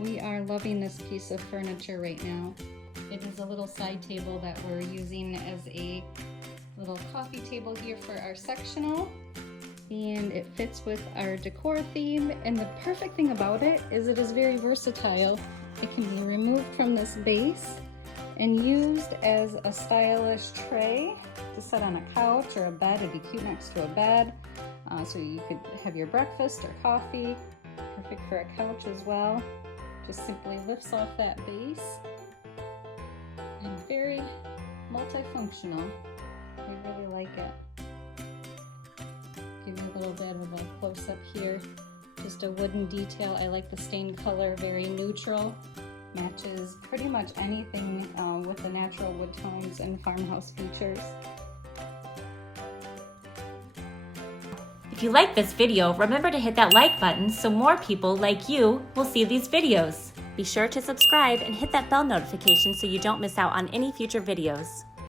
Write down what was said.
We are loving this piece of furniture right now. It is a little side table that we're using as a little coffee table here for our sectional. And it fits with our decor theme. And the perfect thing about it is very versatile. It can be removed from this base and used as a stylish tray to set on a couch or a bed. It'd be cute next to a bed. So you could have your breakfast or coffee. Perfect for a couch as well. Just simply lifts off that base. And very multifunctional. I really like it. Give you a little bit of a close-up here. Just a wooden detail. I like the stained color, very neutral. Matches pretty much anything with the natural wood tones and farmhouse features. If you like this video, remember to hit that like button so more people like you will see these videos. Be sure to subscribe and hit that bell notification so you don't miss out on any future videos.